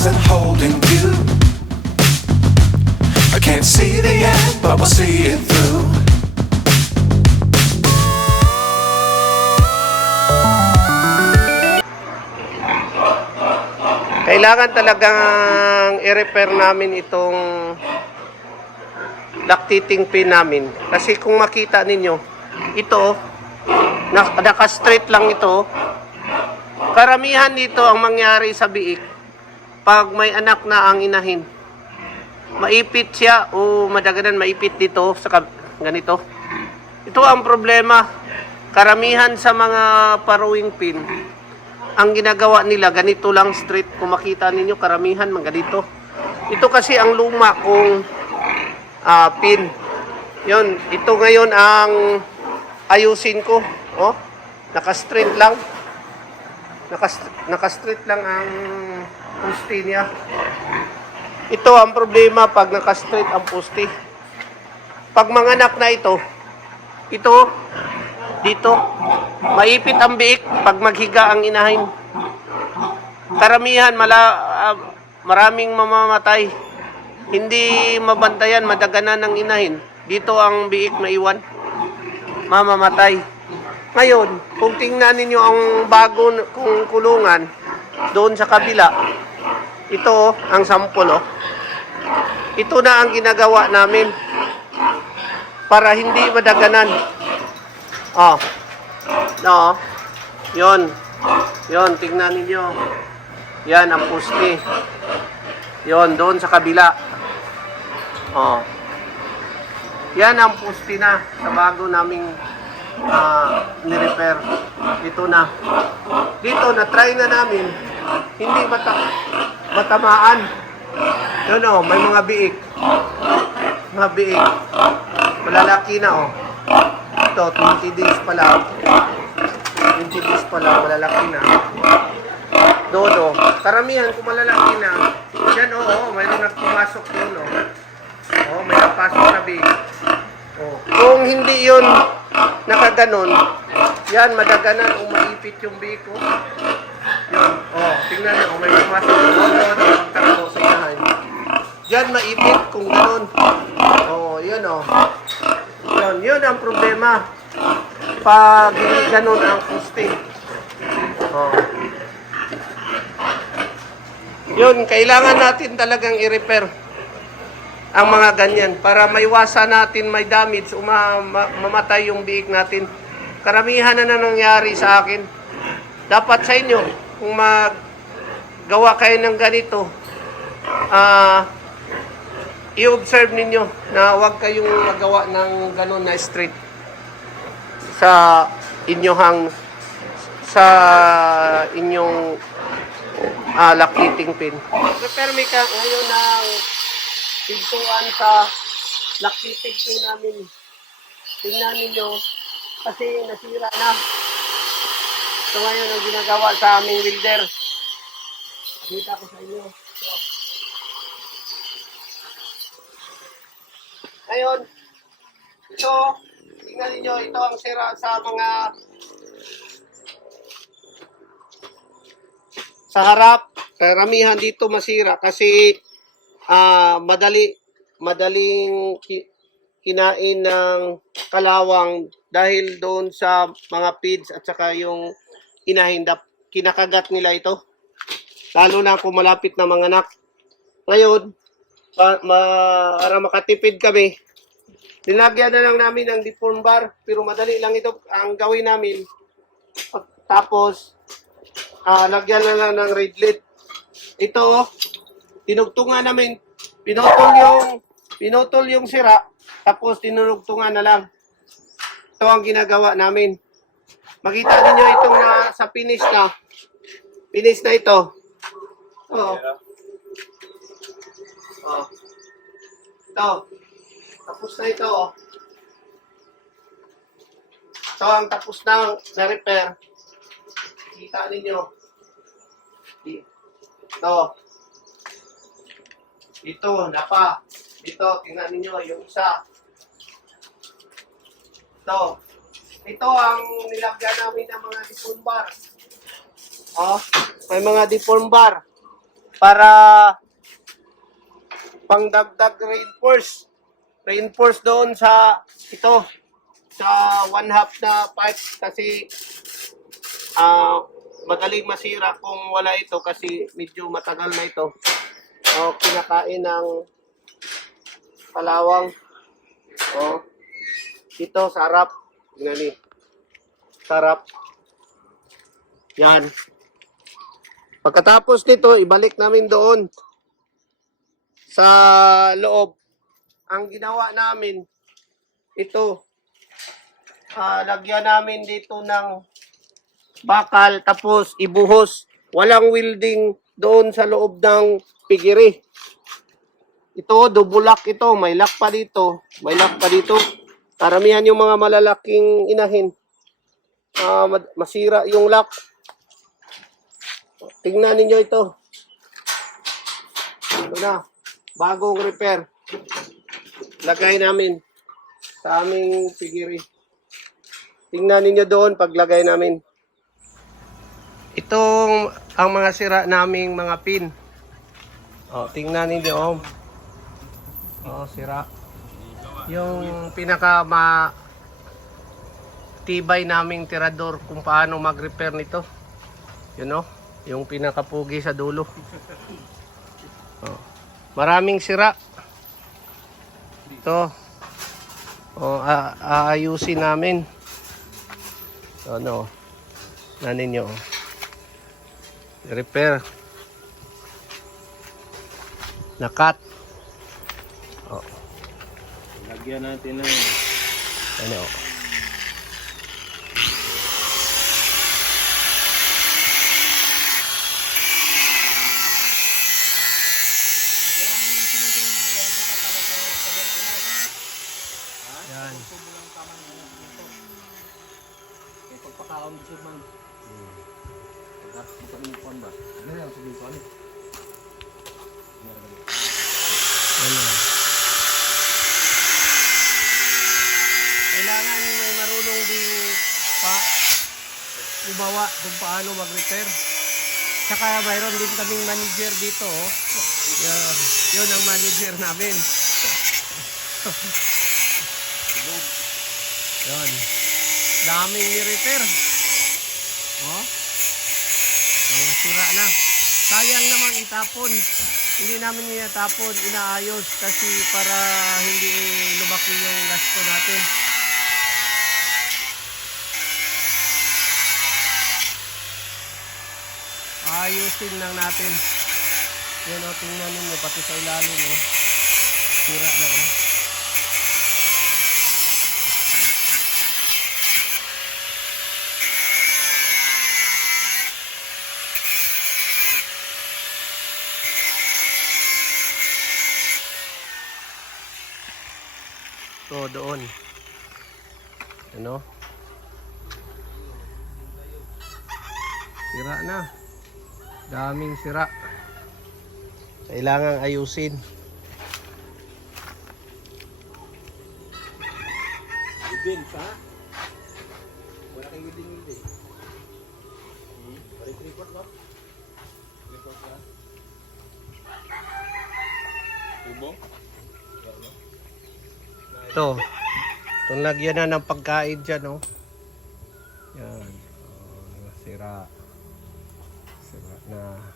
wasn't holding you. I can't see the end, but we'll see it through. Kailangan talagang i-repair namin itong lactating pin namin. Kasi kung makita ninyo, ito, naka-straight lang ito. Karamihan dito ang mangyari sa biik, pag may anak na ang inahin, maipit siya o madaganan maipit dito sa ganito. Ito ang problema. Karamihan sa mga paruwing pin, ang ginagawa nila ganito lang straight. Kung makita ninyo, karamihan mga ganito. Ito kasi ang luma kong pin. Yun, ito ngayon ang ayusin ko. Oh, naka-straight lang. Naka-straight lang ang poste niya. Ito ang problema pag naka-straight ang poste. Pag manganak na ito, dito, maipit ang biik pag maghiga ang inahin. Karamihan, maraming mamamatay. Hindi mabantayan, madaganan ng inahin. Dito ang biik maiwan, mamamatay. Ngayon, kung tingnan ninyo ang bago kong kulungan, doon sa kabila, ito ang sample. Ito na ang ginagawa namin para hindi madaganan. No. Yon, tingnan ninyo. Yan ang poste. Yon, doon sa kabila. Yan ang poste na sa bago naming ni-repair. Ito na. Dito, na-try na namin. Hindi matamaan. Yun may mga biik. Mga biik. Malalaki na Ito, 20 days pa lang. 20 days pa lang, malalaki na. Doon karamihan kung malalaki na. Yan mayroon nagpumasok doon may napasok na biik. Kung hindi yun nakaganon, yan, madaganan o maipit yung biik Yun, tingnan nyo, may pumasok ang takbo sa inahan. Yan, maipit kung ganon. Yun ang problema. Pag hindi ganon ang poste. Yun, kailangan natin talagang i-repair ang mga ganyan para maiwasan natin may damage o mamatay yung biik natin. Karamihan na nangyari sa akin. Dapat sa inyo, kung maggawa kayo ng ganito, i-observe ninyo na huwag kayong magawa ng ganon na straight sa inyong lactating pin. Repair me ka ngayon ng pintuan sa lactating pin namin. Tingnan ninyo kasi nasira na. Ito ngayon ang ginagawa sa aming welder. Nakita ko sa inyo. Ngayon, ito, tingnan ninyo, ito ang sira sa mga sa harap. Karamihan dito masira kasi madaling kinain ng kalawang dahil doon sa mga feeds at saka yung inahin, kinakagat nila ito. Lalo na kung malapit na manganak. Ngayon, para makatipid kami, nilagyan na lang namin ng deform bar, pero madali lang ito ang gawin namin. Tapos, lagyan na lang ng red lead. Ito, tinugtungan namin, pinutol yung sira, tapos tinugtungan na lang. Ito ang ginagawa namin. Makita niyo itong sa finish na ito. Ito. Tapos na ito. Ito ang tapos na repair. Kita ninyo. Ito, napa. Ito, tingnan ninyo yung isa. Ito ang nilagyan namin ng mga deform bar. May mga deform bar. para pangdagdag reinforce doon sa ito, sa 1/2 na pipe kasi madaling masira kung wala ito kasi medyo matagal na ito. Kinakain ng kalawang. Ito, sarap. Tingnan. Sarap. Yan. Pagkatapos nito, ibalik namin doon sa loob. Ang ginawa namin, ito, lagyan namin dito ng bakal, tapos ibuhos. Walang welding doon sa loob ng pigiri. Ito, dubulak ito. May lock pa dito. May lock pa dito. Karamihan yung mga malalaking inahin. Masira yung lock. Tingnan ninyo ito. Ito na. Bagong repair. Lagay namin sa aming pigiri. Tingnan ninyo doon paglagay namin. Itong ang mga sira naming mga pin. Tingnan ninyo. Sira. Yung pinaka tibay naming tirador kung paano mag-repair nito. Yung pinakapugi sa dulo. Maraming sira. Ito. Aayusin namin. Nanin nyo. Repair. Nakat. Lagyan natin ng yan. pagpakaon dito man. Pagkakaon ba? Ano yung subukan? Kailangan may marunong gumawa kung paano mag-repair. Saka mayroon din kaming manager dito. Yun ang manager namin. Yun. Daming ni-repair. Mga sira na. Sayang naman itapon. Hindi namin inatapon, inaayos kasi para hindi lumaki yung gasto natin. Ayusin lang natin. Yun tingnan ninyo pati sa ilalim sira na doon. Sira na. Daming sira. Kailangang ayusin. Ibin pa? Wala kang ibin. Report ba? Report ba? Tubo? Ito. Itong lagyan na ng pagkain dyan, Yan. Sira. Sira na.